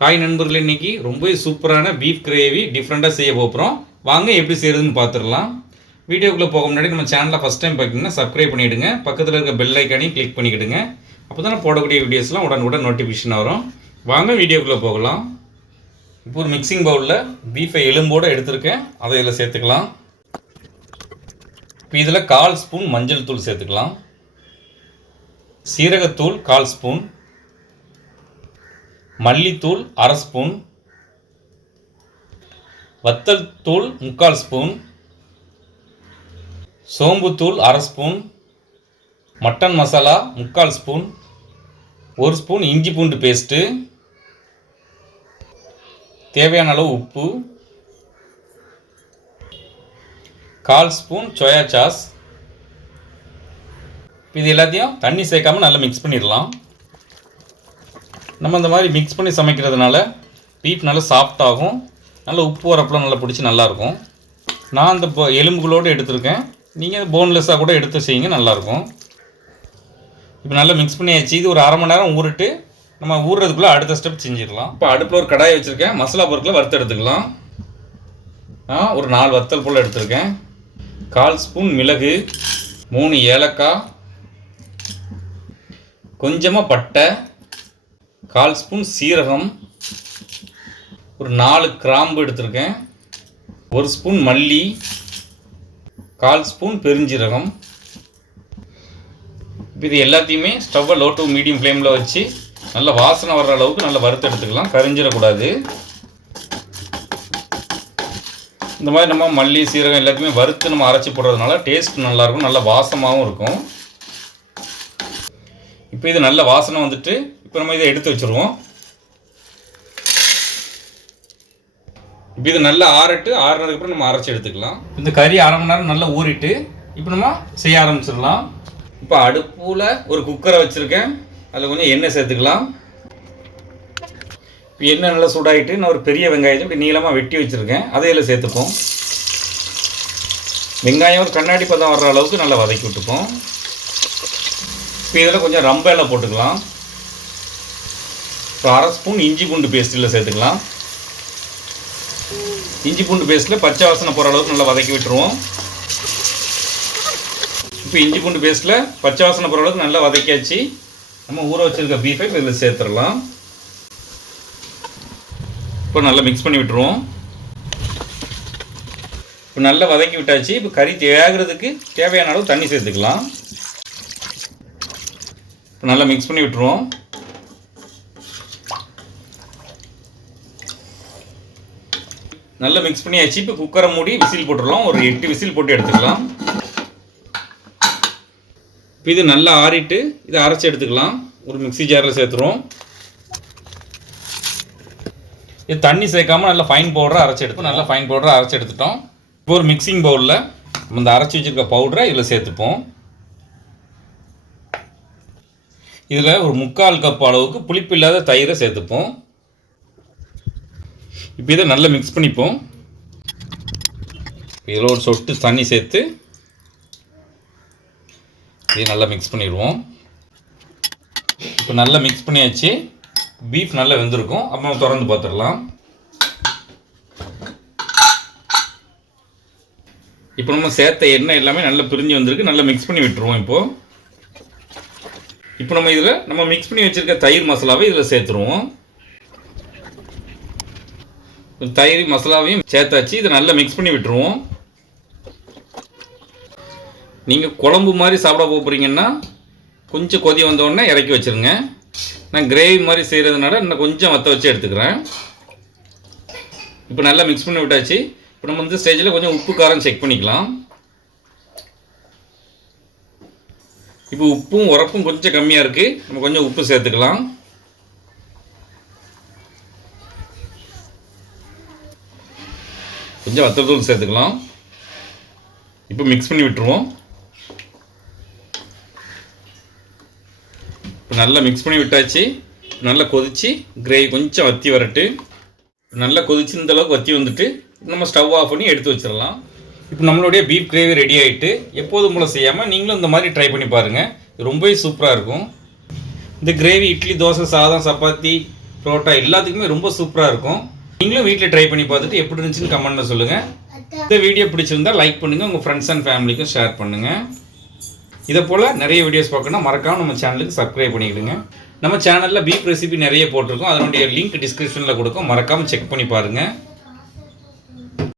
Hi நண்பர்கள் இன்னைக்கு ரொம்ப சூப்பரான பீஃப் கிரேவி டிஃப்ரெண்ட்டாக செய்ய போகிறோம் வாங்க எப்படி செய்யறதுன்னு பார்த்துடலாம் வீடியோக்குள்ளே போக முன்னாடி நம்ம சேனலை ஃபஸ்ட் டைம் பார்த்தீங்கன்னா சப்ஸ்கிரைப் பண்ணிவிடுங்க பக்கத்தில் இருக்க பெல் ஐக்கானையும் கிளிக் பண்ணிக்கிடுங்க. அப்போ தான் போடக்கூடிய வீடியோஸ்லாம் உடனுக்குடன் நோட்டிஃபிகேஷன் வரும். வாங்க வீடியோக்குள்ளே போகலாம். இப்போ ஒரு மிக்சிங் பவுலில் பீஃபை எலும்போடு எடுத்திருக்கேன். அதை இதில் சேர்த்துக்கலாம். இப்போ இதில் கால் ஸ்பூன் மஞ்சள் தூள் சேர்த்துக்கலாம். சீரகத்தூள் கால் ஸ்பூன் மல்லித்தூள் அரை ஸ்பூன் வத்தல் தூள் முக்கால் ஸ்பூன் சோம்புத்தூள் அரை ஸ்பூன் மட்டன் மசாலா முக்கால் ஸ்பூன் ஒரு ஸ்பூன் இஞ்சி பூண்டு பேஸ்ட்டு தேவையான அளவு உப்பு கால் ஸ்பூன் சோயா சாஸ் இது எல்லாத்தையும் தண்ணி சேர்க்காம நல்லா மிக்ஸ் பண்ணிடலாம். நம்ம இந்த மாதிரி மிக்ஸ் பண்ணி சமைக்கிறதுனால பீஃப் நல்லா சாஃப்டாகும் நல்ல உப்பு வரப்பெல்லாம் நல்லா பிடிச்சி நல்லாயிருக்கும் நான் அந்த எலும்புகளோடு எடுத்திருக்கேன். நீங்கள் போன்லெஸ்ஸாக கூட எடுத்து செய்யுங்க நல்லாயிருக்கும் இப்போ நல்லா மிக்ஸ் பண்ணியாச்சு. இது ஒரு அரை மணி நேரம் ஊறிட்டு நம்ம ஊறுறதுக்குள்ளே அடுத்த ஸ்டெப் செஞ்சிடலாம். இப்போ அடுப்பில் ஒரு கடாயை வச்சுருக்கேன். மசாலா பொருட்களை வறுத்து எடுத்துக்கலாம். நான் ஒரு நாலு வத்தல் போல் எடுத்திருக்கேன். கால் ஸ்பூன் மிளகு மூணு ஏலக்காய் கொஞ்சமாக பட்டை கால் ஸ்பூன் சீரகம் ஒரு நாலு கிராம்பு எடுத்திருக்கேன். ஒரு ஸ்பூன் மல்லி கால் ஸ்பூன் பெருஞ்சீரகம். இப்போ இது எல்லாத்தையுமே ஸ்டவ்வை லோ டு மீடியம் ஃப்ளேமில் வச்சு நல்ல வாசனை வர்ற அளவுக்கு நல்லா வறுத்து எடுத்துக்கலாம். கரிஞ்சிடக்கூடாது. இந்த மாதிரி நம்ம மல்லி சீரகம் எல்லாத்தையுமே வறுத்து நம்ம அரைச்சி போடுறதுனால டேஸ்ட் நல்லாயிருக்கும் நல்ல வாசமாகவும் இருக்கும். இப்போ இது நல்ல வாசனை வந்துட்டு இப்போ நம்ம இதை எடுத்து வச்சுருவோம். இப்போ இது நல்லா ஆறட்டு ஆறுனதுக்கு அப்புறம் நம்ம அரைச்சி எடுத்துக்கலாம். இந்த கறி அரை மணி நேரம் நல்லா ஊறிட்டு இப்போ நம்ம செய்ய ஆரம்பிச்சிடலாம். இப்போ அடுப்பில் ஒரு குக்கரை வச்சுருக்கேன். அதில் கொஞ்சம் எண்ணெய் சேர்த்துக்கலாம். இப்போ எண்ணெய் நல்லா சூடாகிட்டு நான் ஒரு பெரிய வெங்காயத்தை இப்படி நீளமாக வெட்டி வச்சுருக்கேன். அதை இதில் சேர்த்துப்போம். வெங்காயம் ஒரு கண்ணாடி பதம் வர்ற அளவுக்கு நல்லா வதக்கி விட்டுப்போம். இப்போ இதில் கொஞ்சம் ரம்ப இலை போட்டுக்கலாம். இப்போ அரை ஸ்பூன் இஞ்சி பூண்டு பேஸ்ட்டில் சேர்த்துக்கலாம். இஞ்சி பூண்டு பேஸ்ட்டில் பச்சை வாசனை போகிற அளவுக்கு நல்லா வதக்கி விட்டுருவோம். இப்போ இஞ்சி பூண்டு பேஸ்ட்டில் பச்சை வாசனை போகிற அளவுக்கு நல்லா வதக்கியாச்சு. நம்ம ஊற வச்சுருக்க பீஃபை இதில் சேர்த்துடலாம். இப்போ நல்லா மிக்ஸ் பண்ணி விட்டுருவோம். இப்போ நல்லா வதக்கி விட்டாச்சு. இப்போ கறி வேகிறதுக்கு தேவையான அளவு தண்ணி சேர்த்துக்கலாம். இப்போ நல்லா மிக்ஸ் பண்ணி விட்டுருவோம். நல்லா மிக்ஸ் பண்ணியாச்சு. இப்போ குக்கரை மூடி விசில் போட்டுடலாம். ஒரு எட்டு விசில் போட்டு எடுத்துக்கலாம். இப்போ இது நல்லா ஆறிட்டு இதை அரைச்சி எடுத்துக்கலாம். ஒரு மிக்ஸி ஜாரில் சேர்த்துருவோம். இது தண்ணி சேர்க்காம நல்லா ஃபைன் பவுடரை அரைச்சி எடுத்து நல்லா ஃபைன் பவுடரை அரைச்சி எடுத்துட்டோம். இப்போ ஒரு மிக்சிங் பவுலில் நம்ம இந்த அரைச்சி வச்சிருக்க பவுடரை இதில் சேர்த்துப்போம். இதில் ஒரு முக்கால் கப் அளவுக்கு புளிப்பு இல்லாத தயிரை சேர்த்துப்போம். இப்போ இதை நல்லா மிக்ஸ் பண்ணிப்போம். இதில் ஒரு சொட்டு தண்ணி சேர்த்து இதை நல்லா மிக்ஸ் பண்ணிடுவோம். இப்போ நல்லா மிக்ஸ் பண்ணியாச்சு. பீஃப் நல்லா வெந்திருக்கும். அப்புறம் திறந்து பார்த்துடலாம். இப்போ நம்ம சேர்த்த எண்ணெய் எல்லாமே நல்லா பிரிஞ்சு வந்திருக்கு. நல்லா மிக்ஸ் பண்ணி விட்டுருவோம் இப்போது இப்போ நம்ம இதில் நம்ம மிக்ஸ் பண்ணி வச்சுருக்க தயிர் மசாலாவை இதில் சேர்த்துருவோம். தயிர் மசாலாவையும் சேர்த்தாச்சு இதை நல்லா மிக்ஸ் பண்ணி விட்டுருவோம். நீங்கள் குழம்பு மாதிரி சாப்பிட போகிறீங்கன்னா கொஞ்சம் கொதி வந்தோடனே இறக்கி வச்சிருங்க. நான் கிரேவி மாதிரி செய்கிறதுனால இன்னும் கொஞ்சம் வற்ற வச்சு எடுத்துக்கிறேன். இப்போ நல்லா மிக்ஸ் பண்ணி விட்டாச்சு. இப்போ நம்ம வந்து ஸ்டேஜில் கொஞ்சம் உப்பு காரம் செக் பண்ணிக்கலாம். இப்போ உப்பும் உரப்பும் கொஞ்சம் கம்மியாக இருக்குது நம்ம கொஞ்சம் உப்பு சேர்த்துக்கலாம். கொஞ்சம் வத்தத்தூள் சேர்த்துக்கலாம். இப்போ மிக்ஸ் பண்ணி விட்டுருவோம். இப்போ நல்லா மிக்ஸ் பண்ணி விட்டாச்சு. நல்லா கொதித்து கிரேவி கொஞ்சம் வத்தி வரட்டு. நல்லா கொதிச்சு இந்த அளவுக்கு வத்தி வந்துட்டு நம்ம ஸ்டவ் ஆஃப் பண்ணி எடுத்து வச்சிடலாம். இப்போ நம்மளுடைய பீஃப் கிரேவி ரெடி ஆகிட்டு எப்போதும் போல் செய்யாமல் நீங்களும் இந்த மாதிரி ட்ரை பண்ணி பாருங்கள் ரொம்பவே சூப்பராக இருக்கும். இந்த கிரேவி இட்லி தோசை சாதம் சப்பாத்தி புரோட்டா எல்லாத்துக்குமே ரொம்ப சூப்பராக இருக்கும். நீங்களும் வீட்டில் ட்ரை பண்ணி பார்த்துட்டு எப்படி இருந்துச்சுன்னு கமெண்ட்டில் சொல்லுங்கள் இந்த வீடியோ பிடிச்சிருந்தா லைக் பண்ணுங்கள் உங்கள் ஃப்ரெண்ட்ஸ் அண்ட் ஃபேமிலிக்கும் ஷேர் பண்ணுங்கள் இதை போல் நிறைய வீடியோஸ் பார்க்கணும்னா மறக்காமல் நம்ம சேனலுக்கு சப்ஸ்கிரைப் பண்ணிக்கிடுங்க. நம்ம சேனலில் பீப் ரெசிபி நிறைய போட்டிருக்கோம். அதனுடைய லிங்க் டிஸ்கிரிப்ஷனில் கொடுக்கும். மறக்காமல் செக் பண்ணி பாருங்கள்